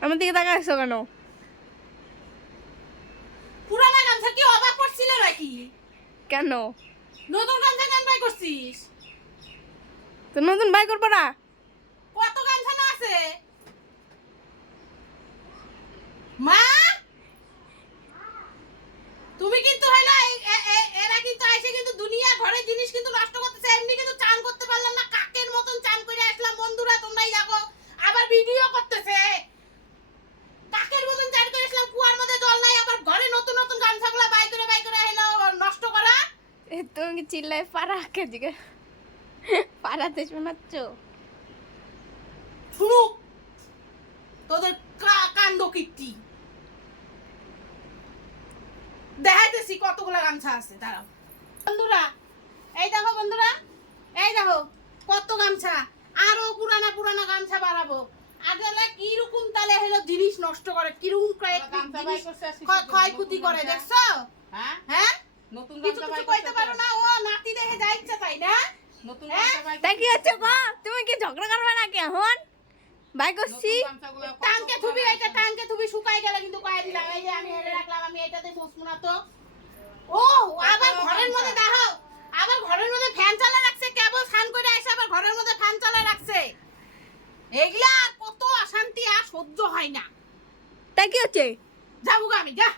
আমার দিকে তাকাইছো কেন? পুরানা গামছা কি অবাক করছিল নাকি? কেন? নতুন গামছা কেন বাই করছিস? তো নতুন বাই করব না কত গামছা না আছে মা তুমি কিন্তু হইল এই- এ- এ- এরা কিন্তু আইসে কিন্তু দুনিয়া ঘরের জিনিস কিন্তু নষ্ট করতেছে এমনি কিন্তু চান করতে পারলাম না কাকের মতন চান করে আসলাম বন্ধুরা তোমরাই দেখো আবার ভিডিও করতেছে কাকের মতন চান করে আসলাম কুয়ার মধ্যে জল নাই আবার ঘরে নতুন নতুন গামছাগুলো বাই করে বাই করে হলো নষ্ট করা এ, তুমি কি চিল্লায় পাড়া কে দিকে পাড়াতে শোনাচ্ছ? শুনুক তোদের কাণ্ড কীর্তি? দেখাইতেছি কতগুলো গামছা আছে দাঁড়াও। বন্ধুরা এই দেখো বন্ধুরা এই দেখো কত গামছা। আরও পুরানা পুরানা গামছা বাড়াবো। আগে কীরকম তালে হলো জিনিস নষ্ট করে কীরকম ক্ষয়ক্ষতি করে। দেখছ? হ্যাঁ? হ্যাঁ? নতুন কিছু কিছু কইতে পারো না ও নাতি দেখে যা ইচ্ছা তাই না? নতুন হ্যাঁ? তাই কি হচ্ছে। তুমি কি ঝগড়া করবে নাকি এখন? বাই করছি। কত টাঙ্কে থুবি এটা টাঙ্কে থুবি শুকাই গেলে কিন্তু কয়ে দিলাম এই যে আমি হেরে রাখলাম আমি এটাতে বসবো না তো। ও আবার ঘরের মধ্যে দেখো আবার ঘরের মধ্যে ফ্যান চালা রাখছে কেবল স্নান করে আবার ঘরের মধ্যে ফ্যান চালা রাখছে। এগুলা আর কত অশান্তি আর সহ্য হয় না। তাই কি হচ্ছে? যাব গো আমি যা।